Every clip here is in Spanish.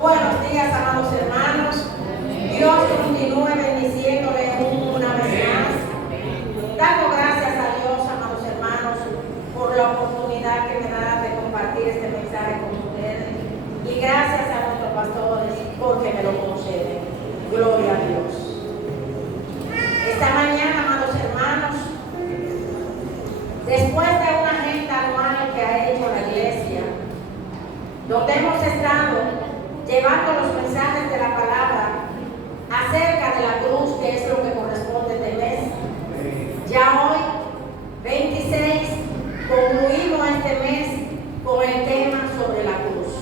Buenos días, amados hermanos. Dios continúe bendiciéndole una vez más. Dando gracias a Dios, amados hermanos, por la oportunidad que me da de compartir este mensaje con ustedes. Y gracias a nuestros pastores porque me lo conceden. Gloria a Dios. Esta mañana, amados hermanos, después de una agenda anual que ha hecho la iglesia, donde hemos estado llevando los mensajes de la palabra acerca de la cruz, que es lo que corresponde este mes. Ya hoy, 26, concluimos este mes con el tema sobre la cruz.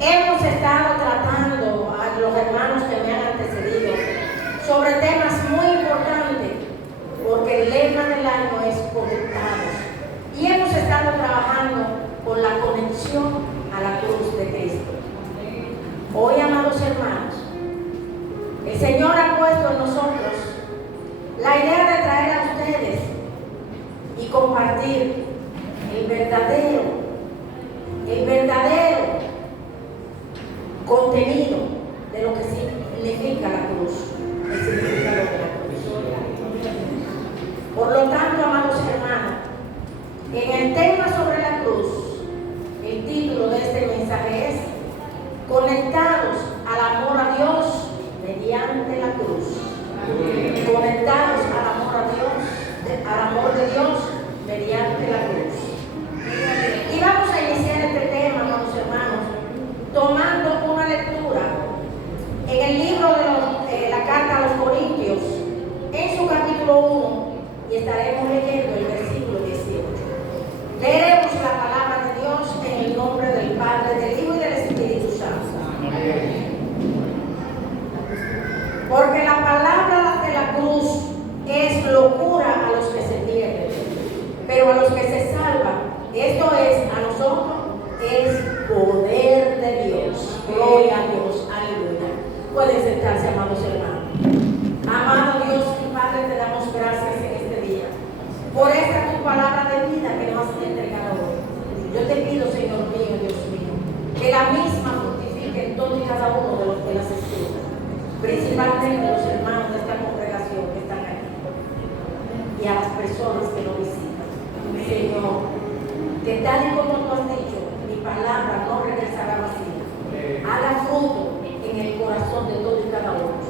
Hemos estado tratando a los hermanos que me han antecedido sobre temas muy importantes, porque el lema del año es conectados. Y hemos estado trabajando con la conexión a la cruz de Cristo. Hoy, amados hermanos, el Señor ha puesto en nosotros la idea de traer a ustedes y compartir el verdadero contenido de lo que significa la cruz, el significado de la cruz. Por lo tanto, amados hermanos, en el tema sobre la cruz, el título de este mensaje es Conectados al amor a Dios mediante la cruz. Conectados al amor de Dios mediante la cruz. Y vamos a iniciar este tema, amados hermanos, tomando una lectura en el libro de la carta a los Corintios, en su capítulo 1, y estaremos leyendo el versículo 18. Leeremos la palabra de Dios en el nombre del Padre, del Hijo y del Espíritu Santo. Porque la palabra de la cruz es locura a los que se pierden, pero a los que se salvan, esto es, a nosotros, es poder de Dios. Gloria a Dios, aleluya. Pueden sentarse, amados hermanos. Amado Dios y Padre, te damos gracias en este día por esta tu palabra de vida que nos has entregado hoy. Yo te pido, Señor mío, Dios mío, que la misma fructifique en todo y cada uno de los que las escuchan, principalmente los hermanos de esta congregación que están aquí y a las personas que lo visitan. Señor, que tal y como tú has dicho, mi palabra no regresará vacía, haga fruto en el corazón de todo y cada uno,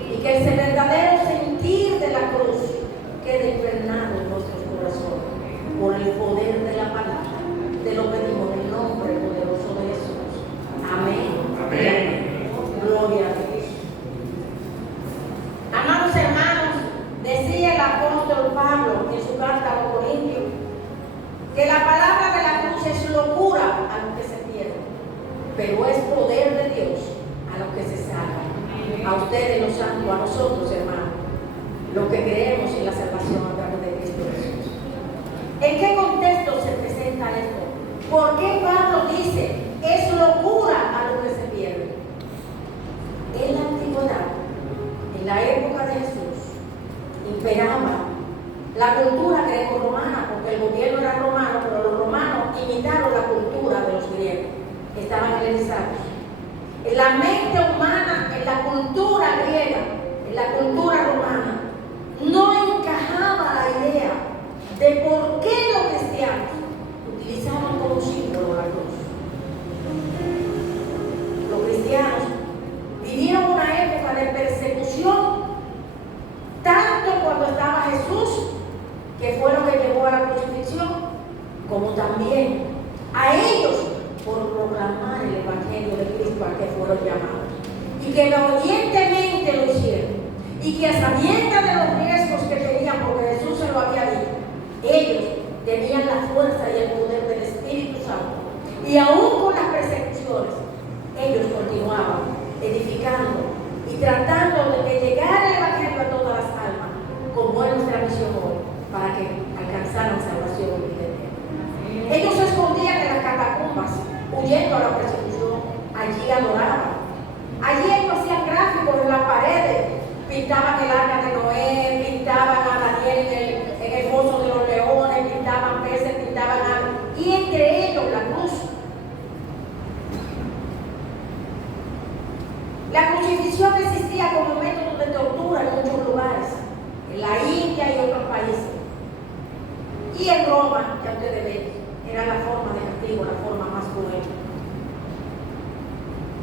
y que ese verdadero sentir de la cruz quede impregnado en nuestros corazones por el poder de la palabra. Te lo pedimos en el nombre poderoso de Jesús. Amén. Amén. Gloria a Dios. Amados hermanos, decía el apóstol Pablo en su carta a los Corintios que la palabra de la cruz es locura a los que se pierden, pero es poder de Dios a los que se salvan. A ustedes los santos, a nosotros, hermanos, los que creemos en la salvación a través de Cristo Jesús. ¿En qué contexto se presenta esto? ¿Por qué Pablo dice es locura a los que se pierden? En la antigüedad, en la época de Jesús, imperaba la cultura greco-romana, porque el gobierno era romano, pero los romanos imitaron la cultura de los griegos, estaban helenizados. En la mente humana, en la cultura griega, en la cultura romana, no encajaba la idea de por qué los cristianos utilizaban como símbolo la cruz. Los cristianos vivieron una época de persecución, tanto cuando estaba Jesús, que fue lo que llevó a la crucifixión, como también a ellos por proclamar el Evangelio de Cristo al que fueron llamados, y que obedientemente lo hicieron, y que a sabiendas de los riesgos que tenían, porque Jesús se lo había dicho, ellos tenían la fuerza y el poder del Espíritu Santo, y aún con las persecuciones, ellos continuaban edificando y tratando de que llegara el Evangelio a todas las almas, como es nuestra misión hoy, para que alcanzaran salvación y vida eterna. Ellos se escondían en las catacumbas, huyendo a la persecución. Allí adoraban. Allí ellos hacían gráficos en las paredes, pintaban el arca de Noé, pintaban a Daniel en el foso de los leones, pintaban peces, pintaban algo, y entre ellos la cruz. La crucifixión existía como método de tortura en muchos lugares, en la India y otros países. Y en Roma, ya ustedes ven, era la forma de castigo, la forma más cruel.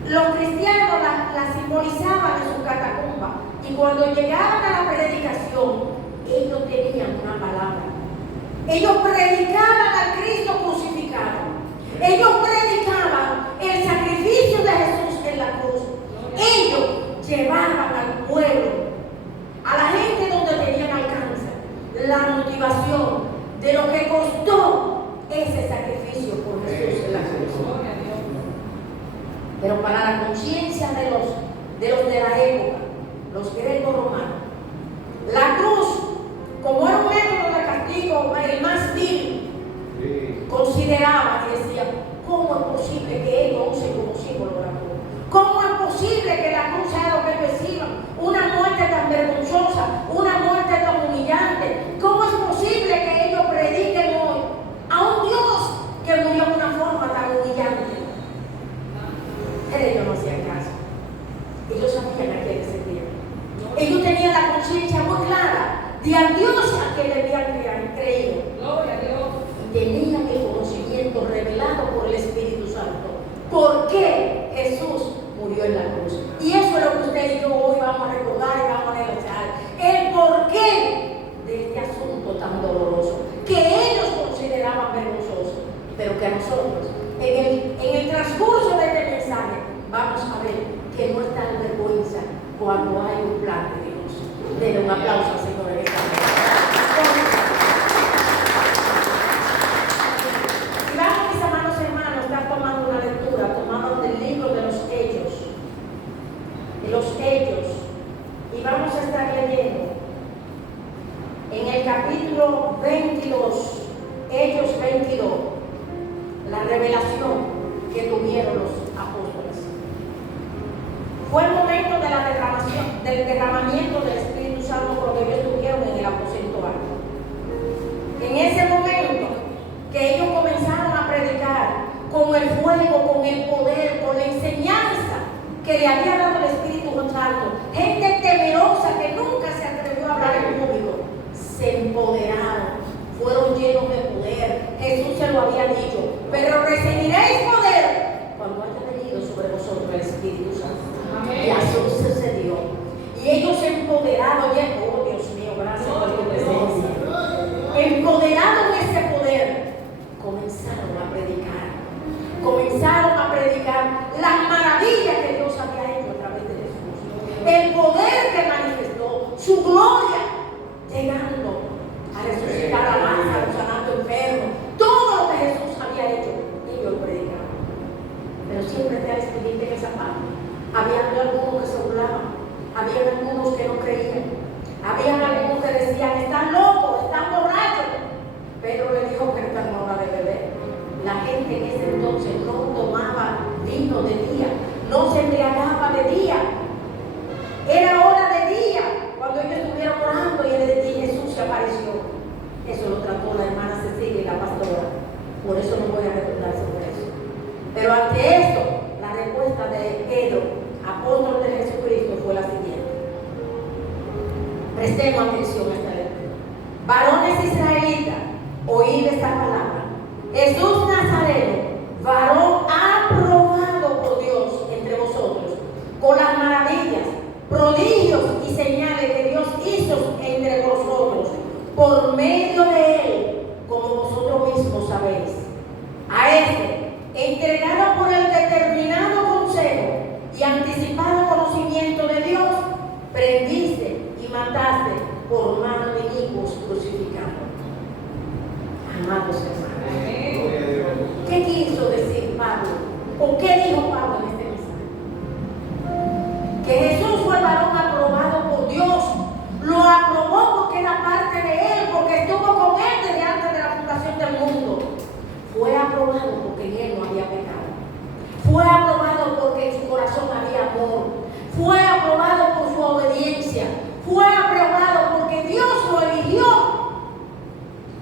Los cristianos la simbolizaban en su catacumba, y cuando llegaban a la predicación, ellos tenían una palabra. Ellos predicaban al Cristo crucificado. Ellos predicaban el sacrificio de Jesús en la cruz. Ellos llevaban al pueblo, a la gente donde tenían alcance, la motivación de lo que costó ese sacrificio por Jesús en la cruz. Pero para la conciencia de los de la época, los grecos romanos, la cruz, como era un método de castigo, el más vil, consideraban y decían: ¿cómo es posible que ellos usen como símbolo la cruz? ¿Cómo es posible que la cruz sea lo que ellos exhiban? Una muerte tan vergonzosa, una muerte tan humillante. ¿Cómo es posible que ellos prediquen hoy a un Dios que murió de una forma tan humillante? Pero ellos no hacían caso. Ellos sabían a quién se tiempo. Ellos tenían la conciencia muy clara de a Dios a quien le habían creído. Gloria a Dios. Y tenían el conocimiento revelado por el Espíritu Santo. ¿Por qué Jesús murió en la cruz? Y eso es lo que usted y yo hoy vamos a recordar y vamos a analizar. El porqué de este asunto tan doloroso, que ellos consideraban vergonzoso, pero que a nosotros, en el transcurso de este mensaje, vamos a ver que no es tal vergüenza cuando hay un plan de Dios. Denle un aplauso al Señor en esta noche. Y vamos, mis amados hermanos, a estar tomando una lectura, tomando del libro de los Hechos. De los Hechos. Y vamos a estar leyendo en el capítulo 22, Hechos 22, la revelación que tuvieron los apóstoles. Fue el momento de la del derramamiento del Espíritu Santo cuando ellos estuvieron en el aposento alto. En ese momento que ellos comenzaron a predicar con el fuego, con el poder, con la enseñanza que le había dado el Espíritu Santo, gente temerosa que nunca se atrevió a hablar en público, se empoderaron, fueron llenos de poder. Jesús se lo había dicho: pero recibiréis poder cuando haya venido sobre vosotros el Espíritu Santo. Amén. Y así sucedió. Y ellos empoderados, oh Dios mío, gracias por tu presencia. Empoderados en ese poder, comenzaron a predicar. Comenzaron a predicar las maravillas que Dios había hecho a través de Jesús. El poder que manifestó, su gloria, llegando a resucitar a Lázaro, sanando enfermos, todo lo que Jesús había hecho, ellos lo predicaban. Pero siempre está el espíritu en esa parte. Había algunos que se burlaban, había algunos que no creían, había algunos que decían: están locos, están borrachos. Pedro le dijo que esta no hora de beber. La gente en ese entonces no tomaba vino de día, no se embriagaba de día. Era hora de día cuando ellos estuvieron orando y Jesús se apareció. Eso lo trató la hermana Cecilia y la pastora. Por eso no voy a redundar sobre eso. Pero ante esto, la respuesta de Pedro, apóstol de Jesucristo, fue la siguiente. Prestemos atención a esta lectura. Varones israelitas, oíd esta palabra. Jesús Nazareno, varón aprobado por Dios entre vosotros, con las maravillas, prodigios y señales que Dios hizo entre vosotros, por medio de él, como vosotros mismos sabéis. A este, entregado por el determinado consejo y anticipado conocimiento de Dios, prendiste y mataste por mano de inicuos crucificando. Amados hermanos, ¿qué quiso decir Pablo? ¿O qué dijo Pablo en este mensaje? Que Jesús fue el varón aprobado por Dios. Lo aprobó porque era parte de él, porque estuvo con él desde antes de la fundación del mundo. Fue aprobado porque en él no había pecado. Fue aprobado porque en su corazón había amor. Fue aprobado por su obediencia. Fue aprobado porque Dios lo eligió,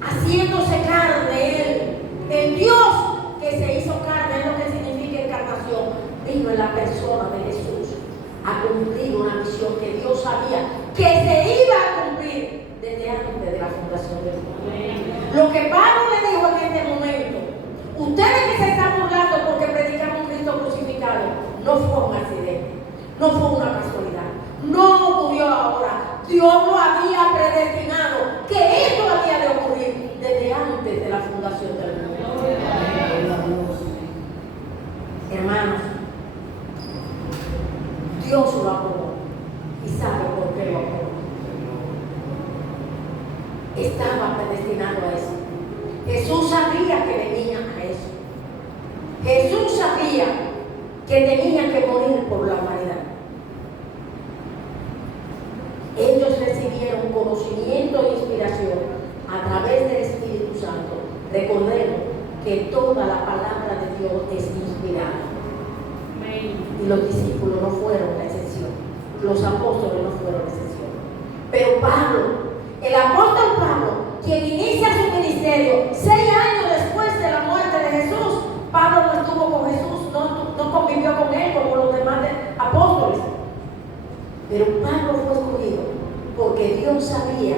haciéndose carne él. El Dios que se hizo carne es lo que significa encarnación. Vino en la persona de Jesús a cumplir una misión que Dios sabía que se iba a cumplir desde antes de la fundación del mundo. Lo que Pablo le dijo en este momento, ustedes que se están burlando porque predican un Cristo crucificado, no fue un accidente, no fue una casualidad, no ocurrió ahora. Dios lo había predestinado, que esto había de ocurrir desde antes de la fundación del mundo. Hermanos, Dios lo aprobó y sabe por qué lo aprobó. Estaba predestinado a eso. Jesús sabía que venía a eso. Jesús sabía que tenía que morir por la humanidad. Ellos recibieron conocimiento e inspiración a través del Espíritu Santo. Recordemos que toda la palabra de Dios es inspirada. Y los discípulos no fueron la excepción. Los apóstoles no fueron la excepción. Pero Pablo, el apóstol Pablo, quien inicia su ministerio 6 años después de la muerte de Jesús, Pablo no estuvo con Jesús, no convivió con él como los demás apóstoles. Pero Pablo fue escogido porque Dios sabía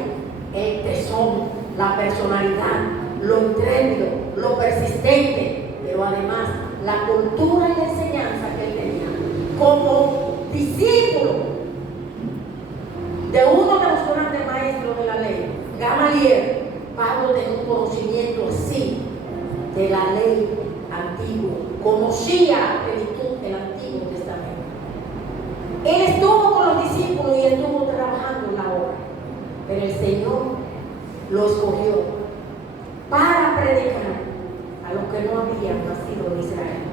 el tesón, la personalidad, lo intrépido, lo persistente, pero además la cultura y la enseñanza que él tenía. Como discípulo de uno de los grandes maestros de la ley, Gamaliel, Pablo tenía un conocimiento así de la ley antigua, conocía a plenitud el Antiguo Testamento. Él estuvo con los discípulos y estuvo trabajando en la obra, pero el Señor lo escogió para predicar a los que no habían nacido en Israel.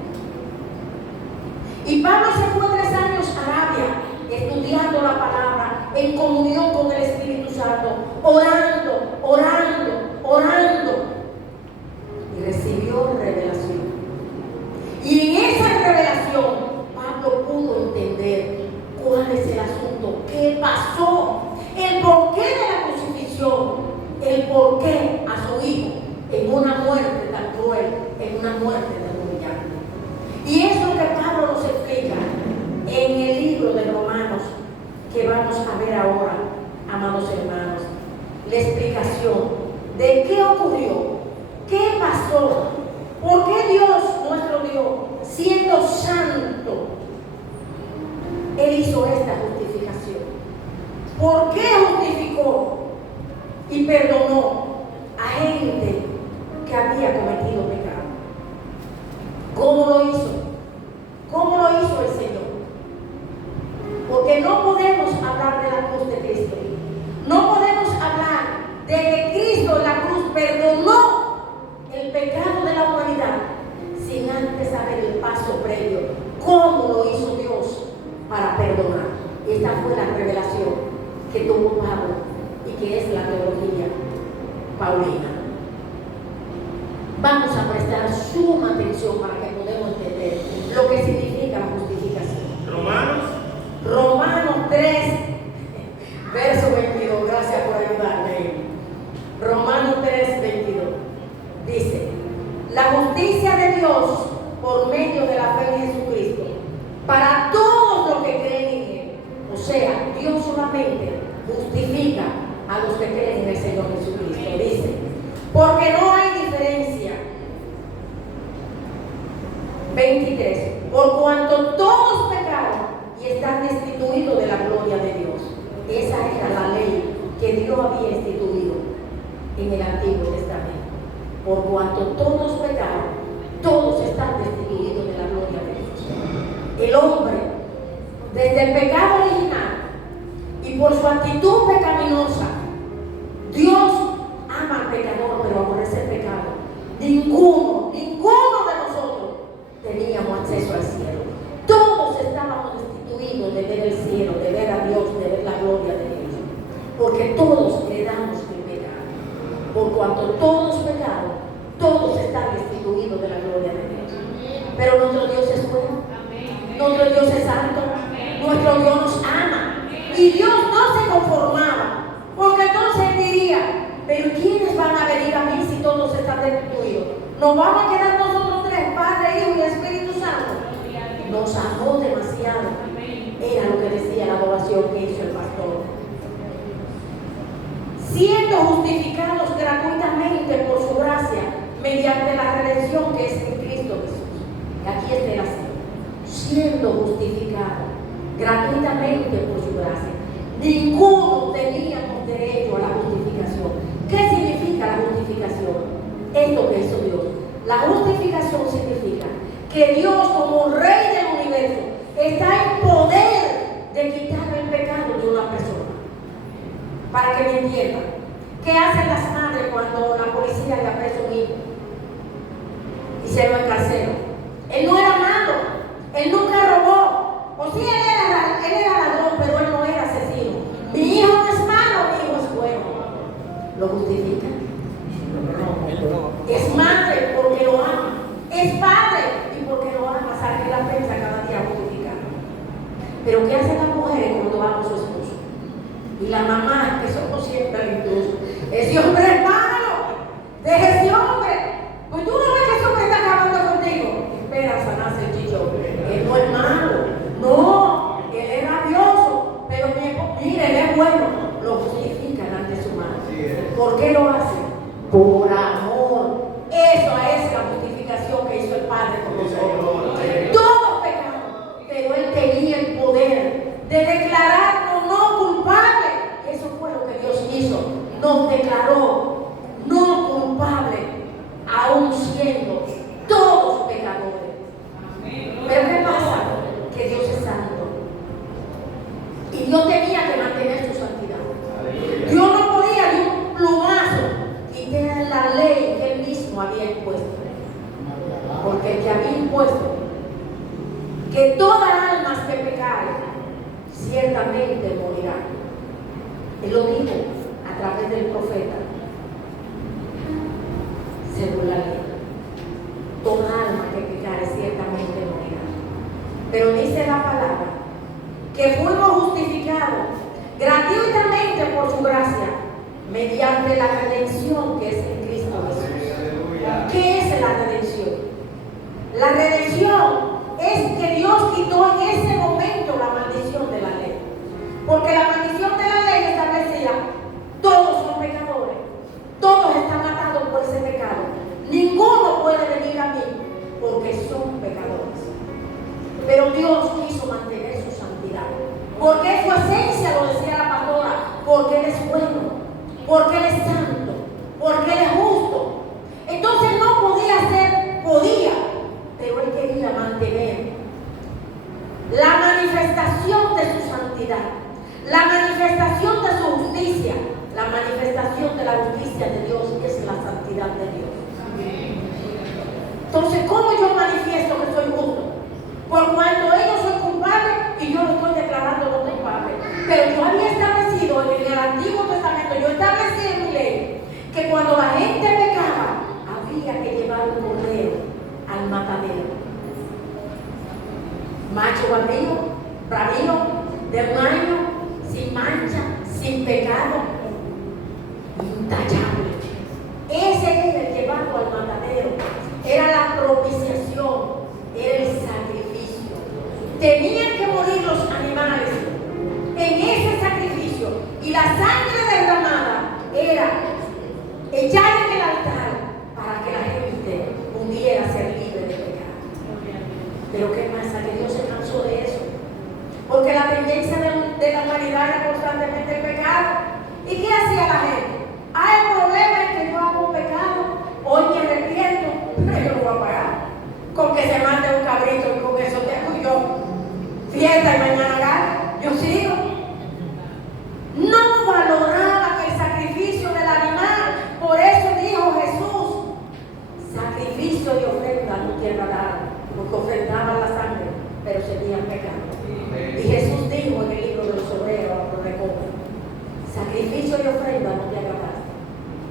Y Pablo se fue 3 años a Arabia estudiando la palabra en comunión con el Espíritu Santo, orando, orando, orando, y recibió revelación. Y en esa revelación Pablo pudo entender cuál es el asunto, qué pasó, el porqué de la crucifixión, el porqué a su hijo en una muerte tan cruel, en una muerte tan humillante. Y es lo que Pablo nos explica en el libro de Romanos, que vamos a ver ahora, amados hermanos, la explicación de qué ocurrió, qué pasó, por qué Dios, nuestro Dios, siendo santo, Él hizo esta justificación. ¿Por qué justificó y perdonó a gente que había cometido pecado? ¿Cómo lo hizo? ¿Cómo lo hizo el Señor? Porque no podemos hablar de la cruz de Cristo. No podemos hablar de que Cristo en la cruz perdonó el pecado de la humanidad sin antes saber el paso previo. ¿Cómo lo hizo Dios para perdonar? Esta fue la revelación que tuvo Pablo y que es la teología paulina. Vamos a prestar suma atención para que podamos entender lo que significa la justificación. Romanos 3, verso 22. Gracias por ayudarme. Romanos 3, 22. Dice: la justicia de Dios por medio de la fe en Jesucristo para todos los que creen en Él. O sea, Dios solamente justifica a los que creen en el Señor Jesucristo. Dice: porque no hay diferencia. 23. Por cuanto todos pecaron y están destituidos de la gloria de Dios. Esa era la ley que Dios había instituido en el Antiguo Testamento. Por cuanto todos pecaron, todos están destituidos de la gloria de Dios. El hombre, desde el pecado original y por su actitud pecaminosa, Dios ama al pecador, pero aborrece el pecado. Ninguno de nosotros teníamos acceso al cielo. Todos estábamos destituidos de ver el cielo, de ver a Dios, de ver la gloria de Dios. Porque todos heredamos el pecado. Por cuanto todos pecaron, todos están destituidos de la gloria de Dios. Pero nuestro Dios es bueno. Nuestro Dios es santo. Nuestro Dios nos ama. Y Dios no se conformaba. Porque entonces Él diría: pero ¿quiénes van a venir a mí si todos están destituidos? ¿Nos vamos a quedar nosotros tres, Padre, Hijo y Espíritu Santo? nos amó demasiado. Era lo que decía la adoración que hizo el pastor. Siendo justificados gratuitamente por su gracia, mediante la redención que es en Cristo Jesús. Y aquí está el acento. Siendo justificados gratuitamente por su gracia. Ninguno teníamos derecho a la justificación. ¿Qué significa la justificación? Esto que hizo Dios. La justificación significa que Dios, como Rey del universo, está en poder de quitar el pecado de una persona. Para que me entiendan, ¿qué hacen las madres cuando la policía le apresa un hijo y se lo encarcela? Él no era malo, él nunca robó, o sí, él era ladrón, pero él no era asesino. Mi hijo no es malo, mi hijo es bueno. ¿Lo justifica? No. Es madre porque lo ama, es padre y porque lo ama, sale la prensa cada día justificando. Pero ¿qué hacen las mujeres cuando aman a su esposo? Y la mamá, que somos siempre incluso, ese hombre es malo, deje ese hombre. Pues tú no ves que ese hombre está acabando contigo. Espera, sanarse el chicho. Él no es malo, no, él es rabioso, pero mire, él es bueno. Lo justifican ante su madre. ¿Por qué lo hacen? Por amor. Eso es la justificación que hizo el Padre con nosotros. Todos pecamos, pero Él tenía el poder de declararnos no culpables. Eso fue lo que Dios hizo. Nos declaró no culpables, aún siendo todos pecadores. Pero ¿qué pasa? Que Dios es santo. Y Dios tenía que mantener su santidad. Dios no podía de un plumazo quitar la ley que Él mismo había impuesto. Porque el que había impuesto que toda alma que pecare ciertamente morirá. Él lo dijo a través del profeta, según la ley. Toda alma que pecare ciertamente morirá. Pero dice la palabra que fuimos justificados gratuitamente por su gracia, mediante la redención que es en Cristo Jesús. ¿Qué es la redención? La redención es que Dios quitó en ese momento la maldición de la ley. Porque la maldición de la ley establecía: todos son pecadores, todos están matados por ese pecado. Ninguno puede venir a mí porque son pecadores. Pero Dios quiso mantener su santidad. Porque su esencia, lo decía la pastora, porque Él es bueno, porque Él es santo, porque Él es justo. Entonces no podía, pero Él quería mantener la manifestación de su santidad, la manifestación de su justicia, la manifestación de la justicia de Dios, que es la santidad de Dios. Entonces, ¿cómo yo manifiesto que soy justo? Por cuanto ellos son culpables y yo lo estoy declarando no culpable. Pero yo había establecido en el Antiguo Testamento, yo establecí en mi ley que cuando la gente pecaba, había que llevar un cordero al matadero. Macho bravio, de un año, sin mancha, sin pecado, intachable. Ese era el llevado al matadero. Era la propiciación, era el sacrificio. Tenían que morir los animales en ese sacrificio, y la sangre derramada era echada en el altar para que la gente pudiera ser libre de pecado. Pero ¿qué pasa? Que Dios se cansó de eso, porque la tendencia de la humanidad era constantemente el pecado. ¿Y qué hacía la gente? El problema es que yo hago un pecado, hoy me arrepiento, pero yo lo voy a pagar con que se mate un cabrito, y con eso tengo yo fiesta y mañana gana. Yo sigo. No valoraban el sacrificio del animal. Por eso dijo Jesús: sacrificio y ofrenda no te agradaron, porque ofrendaban la sangre, pero seguían pecando. Y Jesús dijo en el libro de los Hebreos, lo recoge: sacrificio y ofrenda no te agradaron,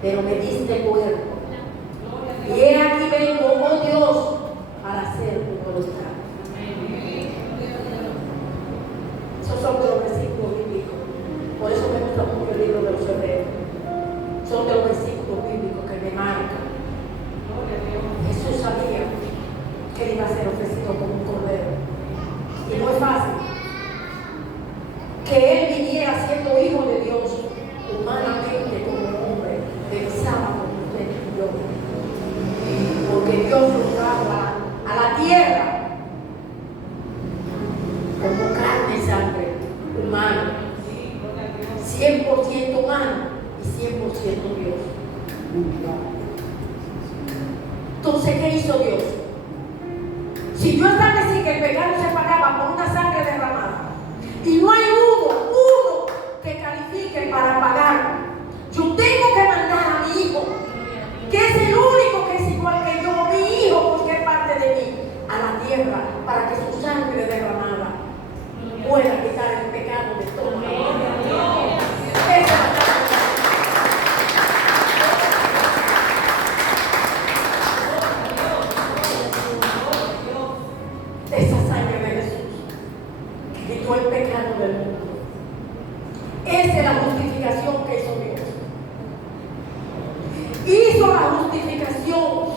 pero me diste cuerpo. Y he aquí vengo, oh Dios, para hacer tu voluntad. Esos son de los versículos bíblicos. Por eso me gusta mucho el libro de los Hebreos. Son de los versículos bíblicos que me marcan. Jesús sabía que él iba a ser ofrecido como un cordero. hizo Dios. Si yo establecí que el pecado se pagaba por una sangre derramada y no hay uno que califique para pagar, yo tengo que mandar a mi hijo, que es el único que es igual que yo, mi hijo, porque es parte de mí, a la tierra, para que su sangre derramada pueda quitar el pecado de toda la humanidad. Esa sangre de Jesús que quitó el pecado del mundo. Esa es la justificación que hizo Dios. Hizo la justificación.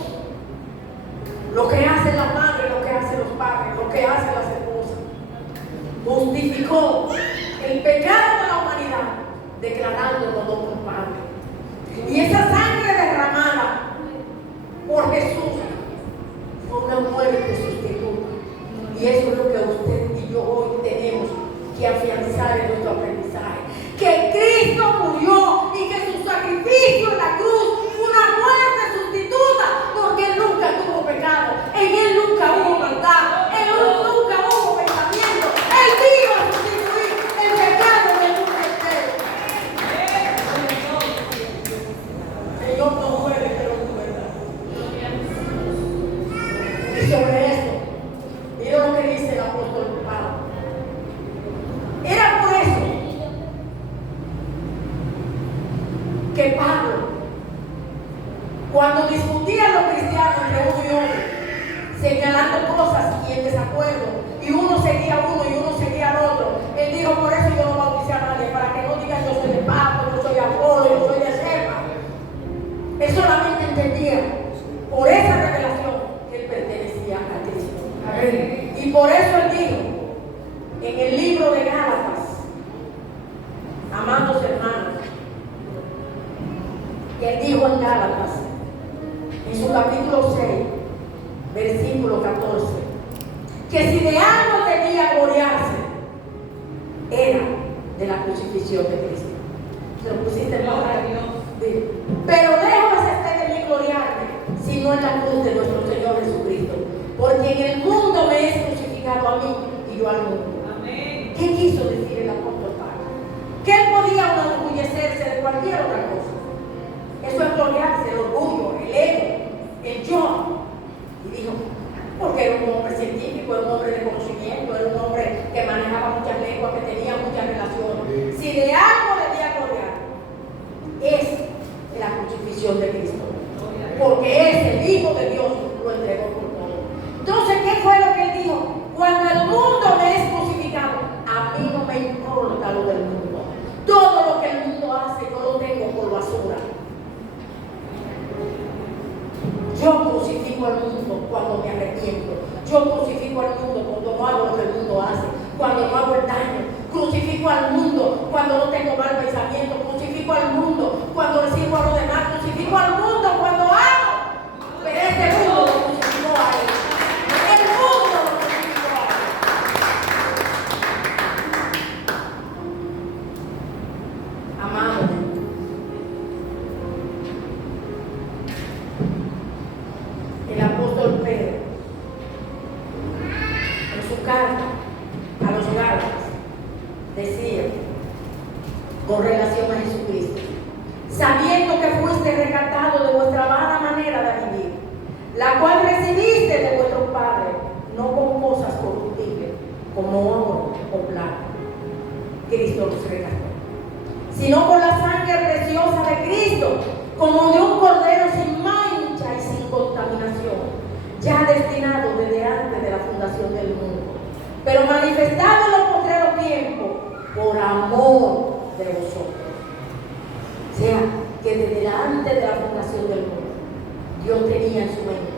Lo que hace la madre, lo que hacen los padres, lo que hacen las esposas. Justificó el pecado de la humanidad, declarándolo no culpable. Y esa sangre derramada por Jesús fue una muerte sustituta. Y eso es lo que usted y yo hoy tenemos que afianzar en nuestro aprendizaje. Que Cristo murió y que su sacrificio en la cruz fue una muerte sustituta, porque Él nunca tuvo pecado, en Él nunca hubo maldad, en Él nunca hubo pensamiento. Él vino a sustituir el pecado del mundo entero. Señor no muere, pero no muere. Y sobre esto, mira lo que dice el apóstol Pablo. Era por eso que Pablo, cuando discutían los cristianos entre uno y otro, señalando cosas y en desacuerdo, y uno seguía a uno y uno seguía al otro, él dijo: por eso yo no bauticé a nadie, para que no digan yo soy de Pablo, yo soy de Apolo, yo soy de Cefa. Él solamente entendía por esa revelación que él pertenecía a Cristo. Amén. Y por eso él dijo en el libro de Gálatas, amados hermanos, que él dijo en Gálatas, en su capítulo 6, versículo 14, que si de algo tenía gloriarse, era de la crucifixión de Cristo. ¿Se lo pusiste en palabra? Sí. Pero lejos esté de mí gloriarme, sino en la cruz de nuestro Señor Jesucristo, porque en el mundo me es crucificado a mí y yo al mundo. Amén. ¿Qué quiso decir el apóstol Pablo? Que él podía enorgullecerse de cualquier otra cosa. Eso es gloriarse, el orgullo, el ego, el yo. Y dijo, porque era un hombre científico, era un hombre de conocimiento, era un hombre que manejaba muchas lenguas, que tenía muchas relaciones. Si de algo debía gloriar, es la crucifixión de Cristo. Porque es el Hijo de Dios, lo entregó por todo. Entonces, ¿qué fue lo que él dijo? Cuando el mundo me es crucificado, a mí no me importa lo del mundo. Todo lo que el mundo hace, yo lo tengo por basura. Yo crucifico al mundo cuando me arrepiento. Yo crucifico al mundo cuando no hago lo que el mundo hace, cuando no hago el daño. Crucifico al mundo cuando no tengo mal pensamiento. Crucifico al mundo cuando le sirvo a los demás. Crucifico al mundo cuando amo. Pero este mundo lo crucificó a él. El mundo lo crucificó a él. Amado, el apóstol Pedro, en su carta a los Gálatas, decía, con relación a Jesucristo: sabiendo que fuiste rescatado de vuestra vana manera de vivir, la cual recibiste de vuestros padres, no con cosas corruptibles, como oro o plata. Cristo los rescató, sino con la sangre preciosa de Cristo, como de un cordero sin mancha y sin contaminación, ya destinado desde antes de la fundación del mundo, pero manifestado en los postreros tiempos por amor de vosotros. O sea, que desde antes de la fundación del mundo, Dios tenía en su mente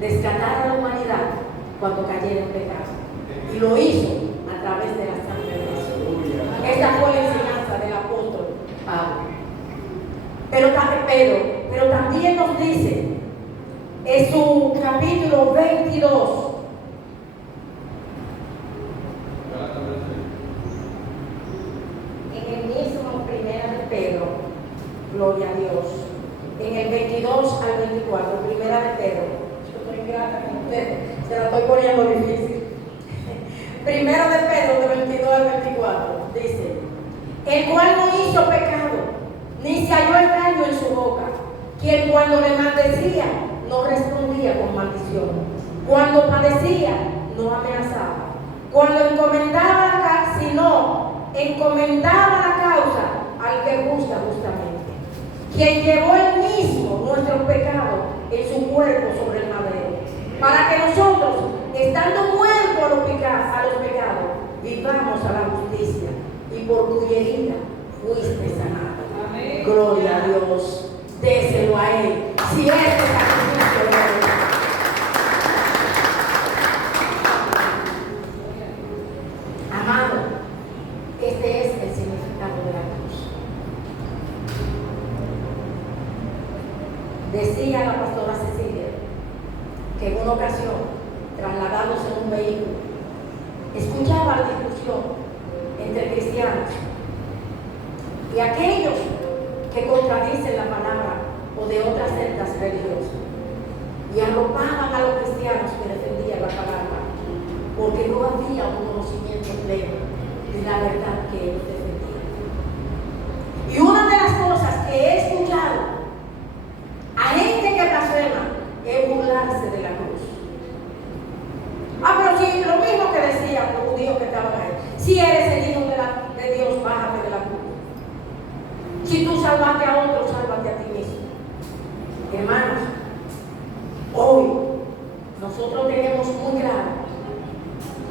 rescatar a la humanidad cuando cayera en pecado, y lo hizo a través de la sangre de Jesús. Esta fue la enseñanza del apóstol Pablo. Pero también nos dice en su capítulo 22, en el mismo Primera de Pedro, gloria a Dios, en el 22 al 24, Primera de Pedro. Yo estoy ingrata con ustedes, se la estoy poniendo difícil. Primero de Pedro, de 22 al 24, dice: el cual no hizo pecado, ni se halló engaño en su boca, quien cuando le maldecía, no respondía con maldición, cuando padecía, no amenazaba, cuando encomendaba la causa, sino encomendaba la causa al que juzga justamente, quien llevó él mismo nuestros pecados en su cuerpo sobre el madero, para que nosotros, estando muertos a los pecados, vivamos a la justicia, y por cuya herida fuiste sanado. Amén. Gloria a Dios. Déselo a Él. Si este sacrificio lo es. Amado, este es el significado de la cruz. Decía la pastora Cecilia que en una ocasión, trasladándose en un vehículo, escuchaba la discusión entre cristianos y aquellos que contradicen la palabra o de otras sectas religiosas, y arropaban a los cristianos que defendían la palabra, porque no había un conocimiento pleno de la verdad que ellos defendían. Y una de las cosas que he escuchado a gente que blasfema es burlarse de la cruz. Pero sí, lo mismo que decían los judíos que estaban ahí: si eres el hijo de Dios, bájate de la cruz. Si tú salvaste a otros, sálvate a ti mismo. Hermanos, hoy nosotros tenemos muy claro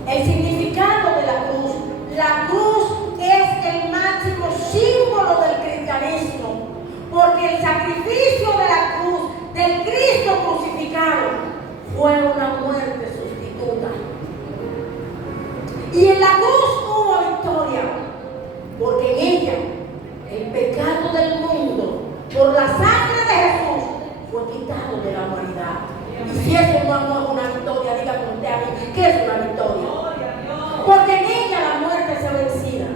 el significado de la cruz. La cruz es el máximo símbolo del cristianismo, porque el sacrificio de la cruz, del Cristo crucificado, fue una muerte sustituta. Y en la cruz hubo victoria, porque en ella el pecado del mundo, por la sangre de Jesús, fue quitado de la humanidad. Y si eso no es una victoria, dígame usted a mí, ¿qué es una victoria? Porque en ella la muerte se vencía.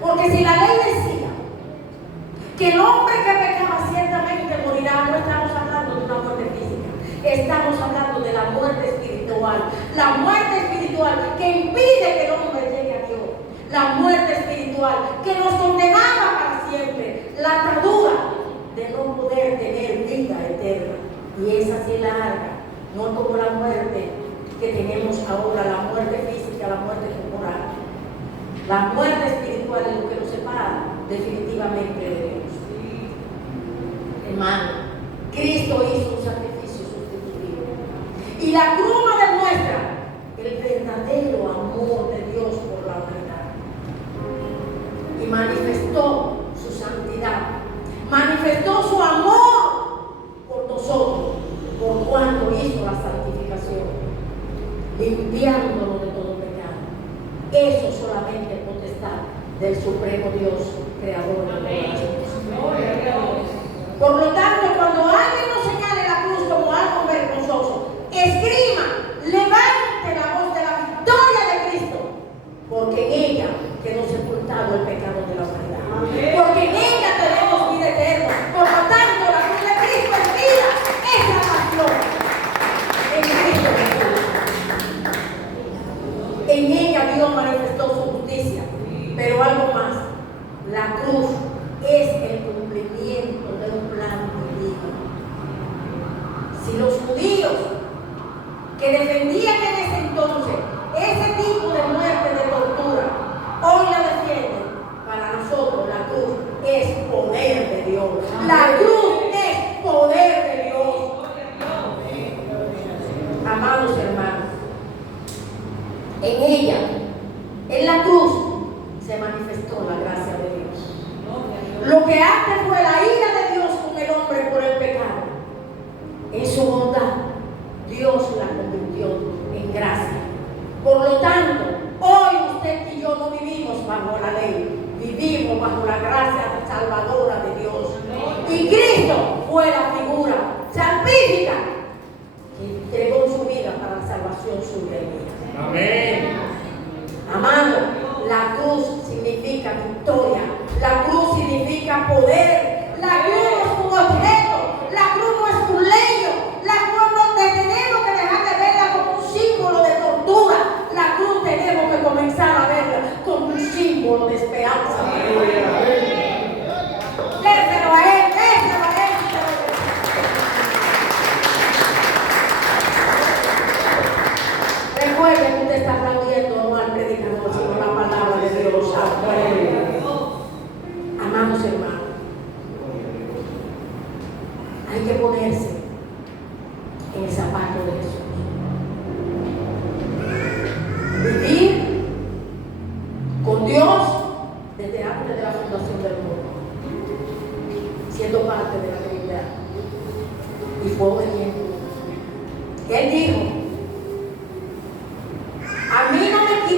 Porque si la ley decía que el hombre que pecaba ciertamente morirá, no estamos hablando de una muerte física, estamos hablando de la muerte espiritual. La muerte espiritual que impide que el hombre llegue a Dios. La muerte espiritual que nos condenaba para siempre. La atadura de no poder tener vida eterna. Y esa sí larga, no como la muerte que tenemos ahora, la muerte física, la muerte corporal. La muerte espiritual es lo que nos separa definitivamente de Dios. Hermano, Cristo hizo un sacrificio sustitutivo. Y la cruz nos demuestra el verdadero amor de Dios por la humanidad. Y manifestó su santidad, manifestó su amor por nosotros, por cuanto hizo la santificación, limpiándonos de todo pecado. Eso solamente es potestad del Supremo Dios, Creador de todas las cosas. Por lo tanto, cuando alguien nos señale la cruz como algo vergonzoso, esgrima, levante la voz de la victoria de Cristo, porque en ella quedó sepultado el pecado de la humanidad. Porque en ella tenemos vida eterna. Por lo tanto, la cruz de Cristo es vida, es salvación. En Cristo Jesús. En ella Dios manifestó su justicia. Pero algo más, la cruz es el cumplimiento de un plan divino. Si los judíos que defendían en ese entonces ese tipo de muerte, de tortura, hoy la defienden, para nosotros la cruz es poder de Dios. La cruz es poder de Dios. Amados hermanos, en ella, en la cruz, se manifestó la gracia de Dios. Lo que antes fue la ira de Dios con el hombre por el pecado, en su bondad, Dios la convirtió en gracia. Por lo tanto, hoy usted y yo no vivimos bajo la ley, vivimos bajo la gracia salvadora de Dios. Y Cristo fue la figura salvífica que entregó su vida para la salvación suya y mía. Amén. Amado, la cruz significa victoria, la cruz significa poder, la cruz no es un objeto, la cruz no es un leño, la cruz no tenemos que dejar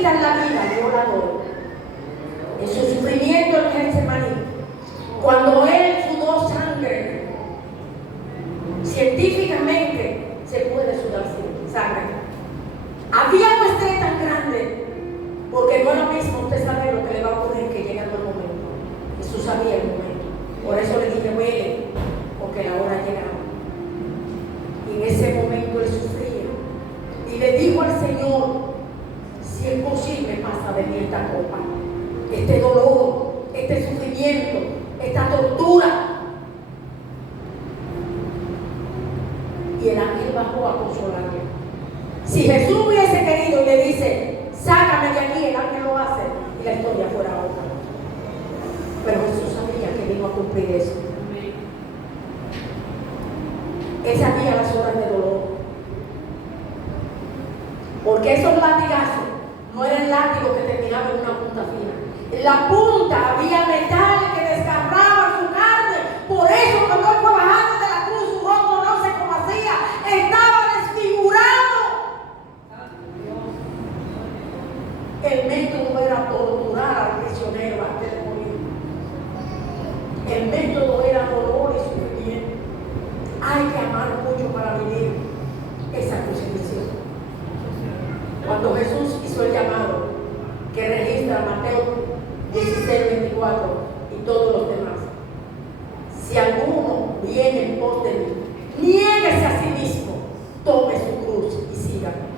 quitan la vida, yo la doy. En su sufrimiento en Getsemaní, cuando él sudó sangre, científicamente se puede sudar sangre. Había un estrés tan grande, porque no es lo mismo usted saber lo que le va a ocurrir que llegando el momento. Jesús sabía el momento. Por eso le dije, vele, porque la hora llegaba. Y en ese momento él sufría. Y le dijo al Señor, si es posible, pasa de mí esta copa, este dolor, este sufrimiento, esta tortura. Y el ángel bajó a consolarle. Si Jesús hubiese querido y le dice, sácame de aquí, el ángel lo hace y la historia fuera otra. Pero Jesús sabía que vino a cumplir eso. Él sabía las horas de dolor. Porque esos latigazos no eran látigos que terminaban en una punta fina. En la punta había metal que desgarraba su carne. Por eso cuando él fue bajando de la cruz, su rostro no se conocía, estaba desfigurado. El método era torturar al prisionero antes de morir. El método era dolor y sufrimiento. Hay que amar mucho para vivir esa crucifixión. Cuando Jesús hizo el llamado que registra Mateo 16:24 y todos los demás, si alguno viene en pos de mí, niéguese a sí mismo, tome su cruz y sígame.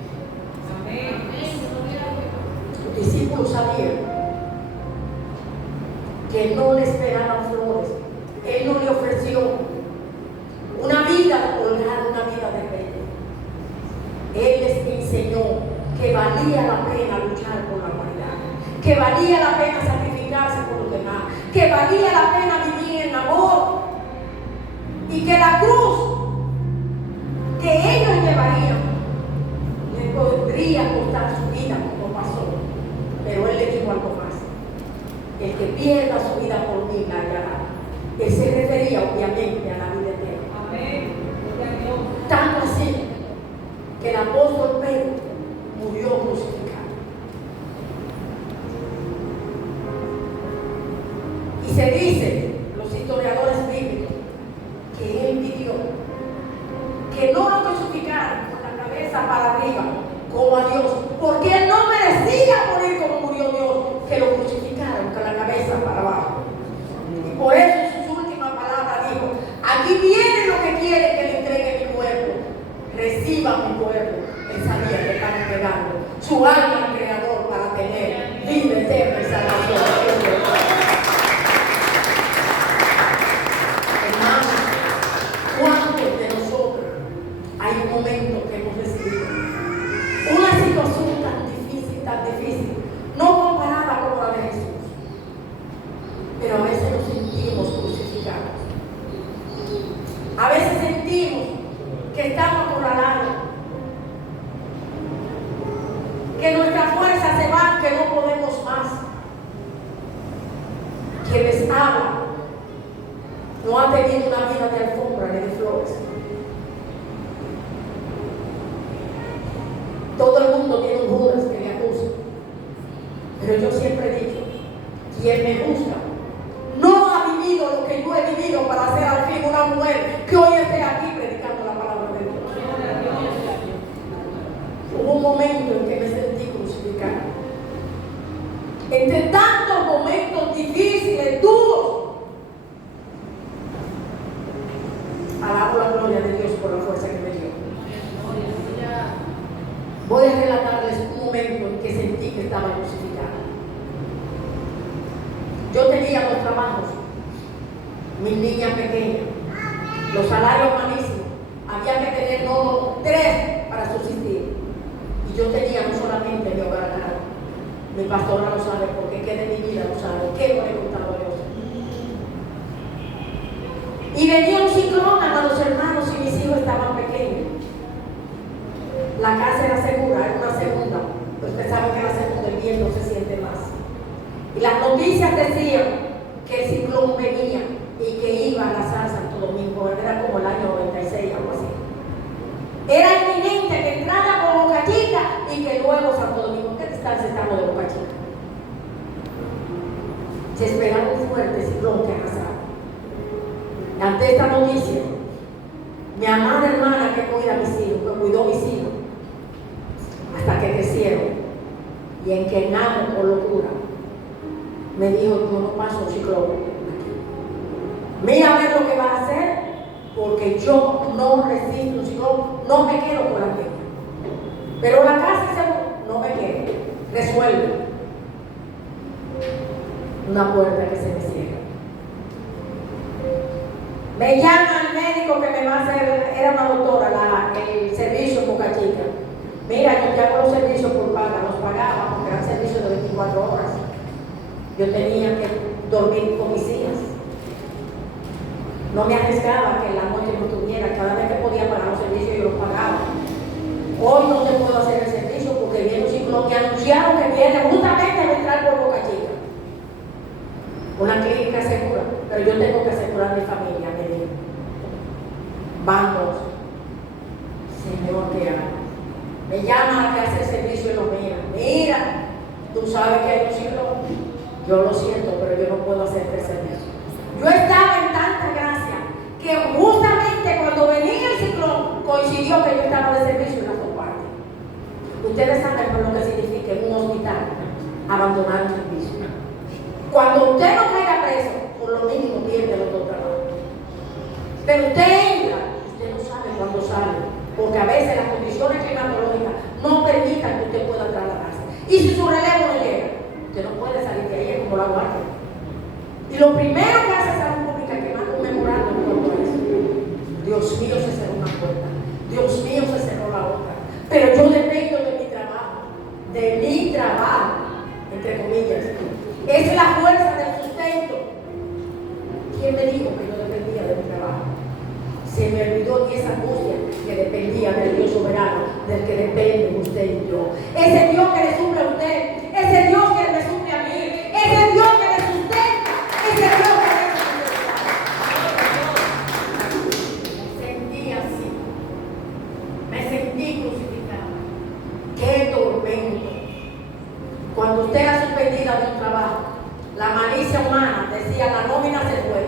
Los discípulos sabían que no le esperaban flores. Él no le ofreció una vida holgada, una vida de reino. Él les enseñó que valía la pena luchar por la humanidad, que valía la pena sacrificarse por los demás, que valía la pena vivir en amor, y que la cruz que ellos llevarían les podría costar su vida, como pasó. Pero él le dijo algo más: el que pierda su vida por mí la hallará. Él se refería obviamente a la vida eterna. Amén. Tanto así que el apóstol Pedro murió crucificado. Y se dice, los historiadores bíblicos, que él pidió que no lo crucificaran con la cabeza para arriba como a Dios, porque él no merecía morir como murió Dios, que lo crucificaron con la cabeza para abajo. Y por eso en sus últimas palabras dijo: aquí viene lo que quiere que le entregue mi cuerpo, reciba mi cuerpo. Él sabía que estaban entregando su alma al Creador para tener vida eterna y salvación. Hermanos, ¿cuántos de nosotros hay un momento que hemos decidido una situación tan difícil, no comparada como la de Jesús, pero a veces nos sentimos crucificados, a veces sentimos que estamos acorralados, que nuestras fuerzas se van, que no podemos más? Quien les habla no ha tenido una vida de alfombra ni de flores. Todo el mundo tiene un Judas que me acusa, pero yo siempre he dicho: quien me juzga no ha vivido lo que yo he vivido para ser al fin una mujer que hoy esté aquí predicando la palabra de Dios. Hubo un momento en que me sentí crucificada. Entre tantos momentos difíciles, duros, alabo la gloria de Dios por la fuerza que me dio. Voy a relatarles un momento en que sentí que estaba crucificada. Yo tenía 2 trabajos, mis niñas pequeñas, los salarios malísimos, había que tener no 3 para subsistir. Y yo tenía no solamente mi hogar a cargo, mi pastora lo sabe, porque qué de mi vida lo sabe, qué no le he contado a Dios. Y venía un ciclón, amados hermanos, y mis hijos estaban pequeños. La casa era segura, era una segunda, pues pensaban que la segunda el viento se siente más. Y las noticias decían que el ciclón venía y que iba a arrasar Santo Domingo. Era como el año 96, algo así. Era inminente que entrara por Boca Chica y que luego Santo Domingo. ¿Qué distancia casa estamos de Boca Chica. Se esperaba un fuerte ciclón que arrasaba. Ante esta noticia, mi amada hermana que cuida a mis hijos, que cuidó a mis hijos, hasta que crecieron, y en que enamo por locura, me dijo: tú no pasas un ciclón aquí. Mira a ver lo que vas a hacer, porque yo no resisto un ciclón, no me quedo con la gente. Pero la casa no me quedo, resuelve. Una puerta que se me cierra. Me llama el médico que me va a hacer, era una doctora, el servicio en Boca Chica. Mira, yo te hago los servicios por paga, los pagaba porque eran servicios de 24 horas. Yo tenía que dormir con mis hijas. No me arriesgaba que en la noche no tuviera. Cada vez que podía pagar los servicios, yo los pagaba. Hoy no te puedo hacer el servicio porque viene un ciclón. Me anunciaron que viene justamente a entrar por Boca Chica. Una clínica segura, pero yo tengo que asegurar mi familia, me dijo. Vamos, Señor, te amo. Me llama a que hace el servicio y lo mira. Mira, tú sabes que hay un ciclón. Yo lo siento, pero yo no puedo hacer el servicio. Yo estaba en tanta gracia que justamente cuando venía el ciclón coincidió que yo estaba de servicio en las dos partes. Ustedes saben por lo que significa en un hospital abandonar un servicio. Cuando usted no caiga preso, por lo mínimo pierde los dos trabajos. Pero usted entra, usted no sabe cuándo sale, porque a veces las condiciones climatológicas no permitan que usted pueda entrar a la casa. Y si su relevo no llega, usted no puede salir de ahí como la guardia. Y lo primero que hace esa república es que manda un memorándum cuanto a eso. Dios mío, se cerró una puerta. Dios mío, se cerró la otra. Pero yo dependo de mi trabajo. De mi trabajo, entre comillas. Es la fuerza del sustento. ¿Quién me dijo que yo dependía de mi trabajo? Se me olvidó en esa angustia que dependía del Dios soberano, del que depende usted y yo. Ese Dios que le suple a usted, ese Dios que me suple a mí, ese Dios que le sustenta, ese Dios que me sustenta. Me sentí así, me sentí crucificada. ¡Qué tormento! Cuando usted era suspendida de un trabajo, la malicia humana decía: la nómina se fue.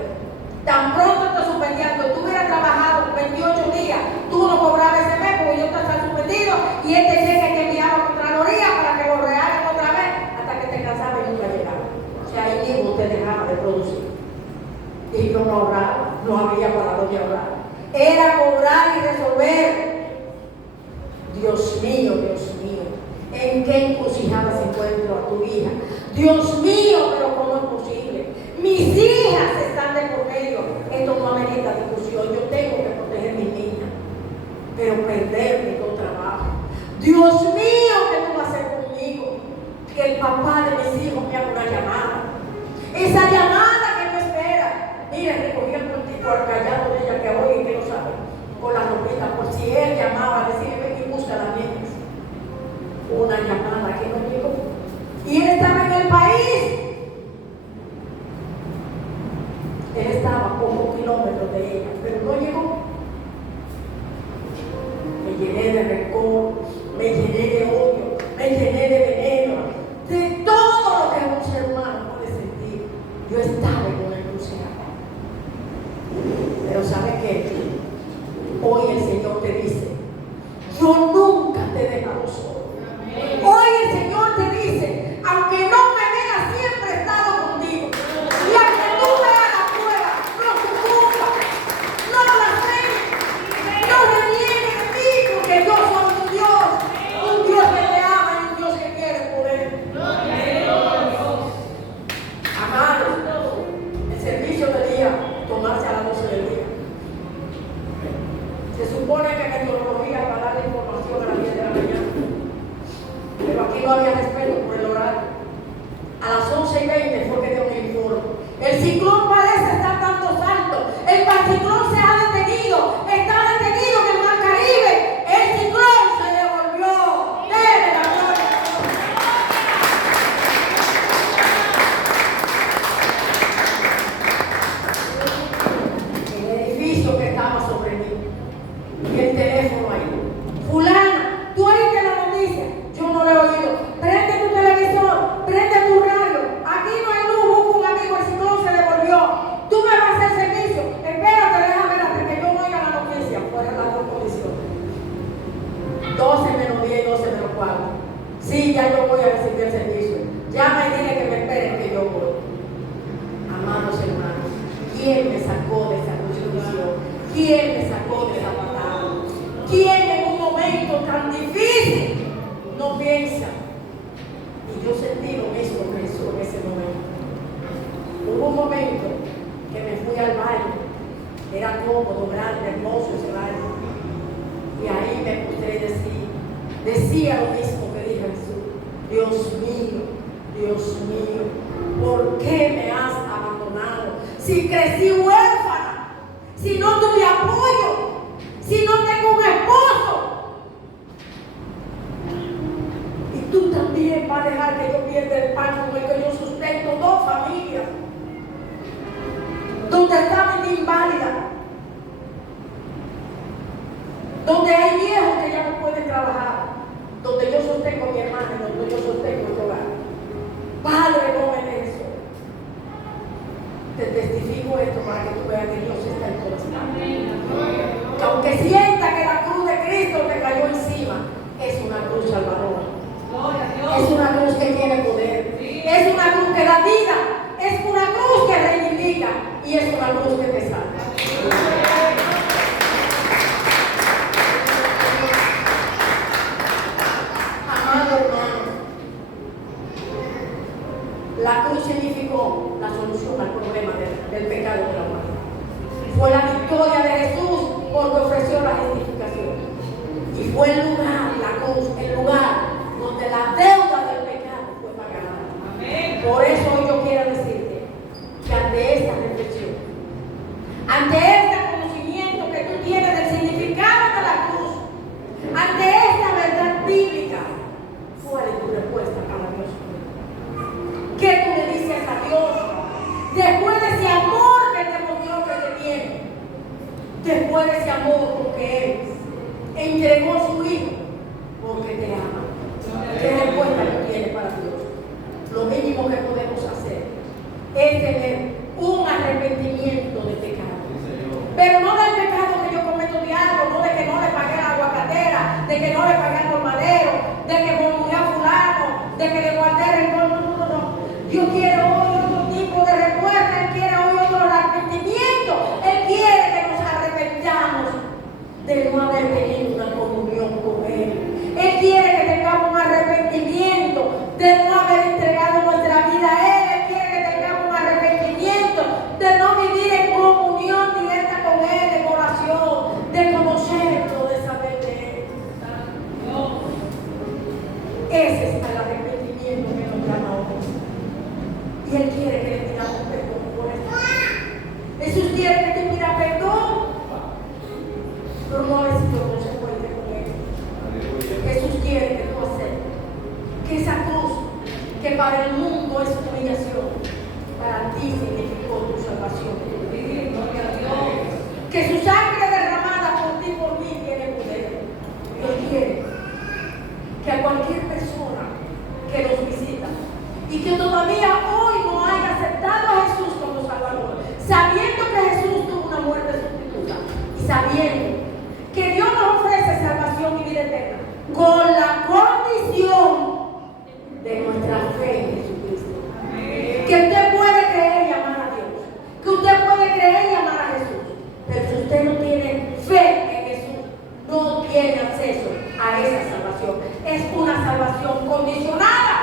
Tan pronto te suspendían, que tú hubieras trabajado 28 días, tú no cobrabas ese mes porque yo te estaba suspendido y este cheque que enviaba a Contraloría para que lo rehagan otra vez hasta que te cansaba y nunca llegaba. O sea, ahí mismo usted dejaba de producir. Y yo no ahorraba, no había para dónde ahorrar. Era cobrar y resolver. Dios mío, Dios mío. ¿En qué encrucijada se encuentra a tu hija? Dios mío, pero ¿cómo es posible? Mis hijas están de por medio. Esto no amerita discusión. Yo tengo que proteger a mis niñas, pero perderme con trabajo. Dios mío, ¿qué tú vas a hacer conmigo? Que el papá de mis hijos me haga una llamada. Esa llamada que no espera. Mire, recogí el puntito al callado de ella que hoy y que lo sabe, con la ropita, por si él llamaba a decirle: ven y busca a las niñas. Una llamada que no llegó. Y él estaba en el país. Él estaba a pocos kilómetros de ella, pero no llegó. Me llené de rencor, me llené de odio, me llené de veneno, de todo lo que un ser humano puede sentir. Yo estaba en una encrucijada. Pero ¿sabe qué? Hoy el Señor te dice: yo nunca te he dejado solo. Hoy el Señor te dice: Hubo un momento que me fui al baño, era cómodo, grande, hermoso ese baño, y ahí me postré y decía lo mismo que dije a Jesús: Dios mío, ¿por qué me has abandonado? Si crecí huérfana, si no tuve apoyo, si no tengo un esposo, y tú también vas a dejar que yo pierda el pan con el que yo sustento 2 familias, donde está mi inválida, donde hay viejos que ya no pueden trabajar, donde yo sostengo a mi hermana y donde yo sostengo el hogar. Padre, no me des eso. Te testifico esto para que tú veas que Dios está en todas partes. Que aunque sienta que la cruz de Cristo te cayó encima, es una cruz salvadora. Es una cruz que tiene poder. Es una cruz que da vida. Es una cruz que reivindica. Y es una cruz que te salva. Amado hermano, la cruz significó la solución al problema del pecado de la humanidad. Fue la victoria de Jesús porque ofreció la justificación. Y fue el lugar, la cruz, el lugar donde la deuda del pecado fue pagada. Amén. Por eso hoy yo quiero decirte que ante esta reflexión, ante este conocimiento que tú tienes del significado de la cruz, ante esta verdad bíblica, ¿cuál es tu respuesta para Dios? ¿Qué tú le dices a Dios después de ese amor que te mostró que te tiene? Después de ese amor porque Él entregó a su Hijo porque te ama. ¿Qué respuesta tú tienes para Dios? Lo mínimo que podemos hacer es tener un arrepentimiento de pecado. Pero no del pecado que yo cometo diario, no de que no le pagué la aguacatera, de que no le pagué al colmadero, de que murmuré a fulano, de que le guardé el rencor. No. Dios quiere hoy otro tipo de respuesta. Él quiere hoy otro arrepentimiento. Él quiere que nos arrepentamos de no haber tenido una comunión con Él. Él quiere que tengamos un arrepentimiento de no haber entregado nuestra vida a Él. Él quiere que tengamos un arrepentimiento de no vivir en comunión directa con Él, en oración, de conocerlo, de saber de Él. Ese es el arrepentimiento que nos llama hoy. Y Él quiere que le pidamos perdón por eso. Jesús quiere que tú pidas perdón, pero no es que no se cuente con Él. Jesús quiere que tú aceptes que esa cruz, que para el mundo es humillación, para ti significó tu salvación. Que su sangre derramada por ti y por mí tiene poder. Él quiere que a cualquier persona que los visita y que todavía hoy no haya aceptado a Jesús como Salvador, sabiendo que Jesús tuvo una muerte sustituta y sabiendo que Dios nos ofrece salvación y vida eterna con la condición de nuestra fe en Jesucristo. Que usted puede creer y amar a Dios, que usted puede creer y amar a Jesús, pero si usted no tiene fe en Jesús, no tiene acceso a esa salvación. Es una salvación condicionada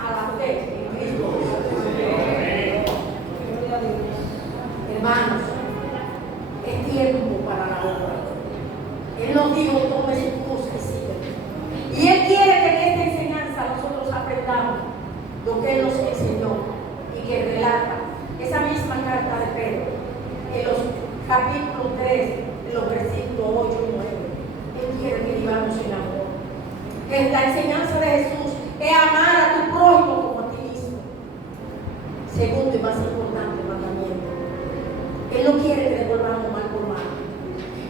a la fe en Cristo Jesús. Hermanos, es tiempo para la obra. Él nos dijo: tome su cruz y sígueme. Y Él quiere que en esta enseñanza nosotros aprendamos lo que Él nos enseñó y que relata esa misma carta de Pedro en los capítulos 3, en los versículos 8 y 9. Él quiere que vivamos en amor. Que la enseñanza de Jesús es amar a tu prójimo como a ti mismo. Segundo y más importante mandamiento. Él no quiere que devolvamos mal por mal.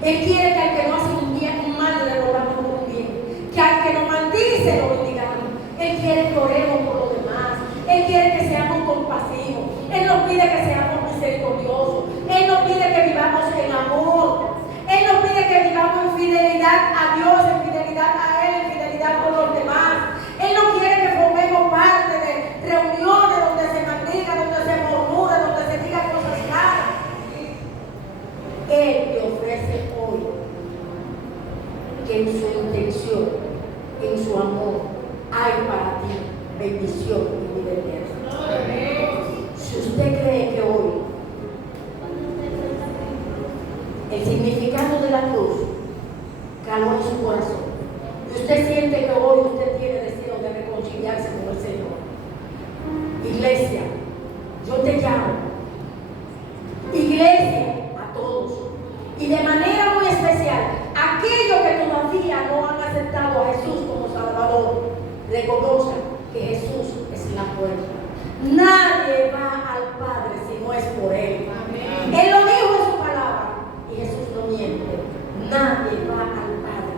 Él quiere que al que no hace un mal le devolvamos por un bien. Que al que nos maldice lo bendigamos. Él quiere que oremos por los demás. Él quiere que seamos compasivos. Él nos pide que seamos misericordiosos. Él nos pide que vivamos en amor. Él nos pide que vivamos en fidelidad a Dios, en fidelidad a Él, en fidelidad con los demás. Él no quiere que formemos parte de reuniones donde se maldiga, donde se murmura, donde se diga cosas raras. Él te ofrece hoy reconozcan que Jesús es la puerta. Nadie va al Padre si no es por Él. Amén. Él lo dijo en su palabra y Jesús no miente. Nadie va al Padre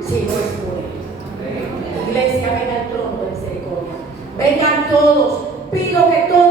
si no es por Él. Amén. Iglesia, venga al trono de misericordia. Vengan todos. Pido que todos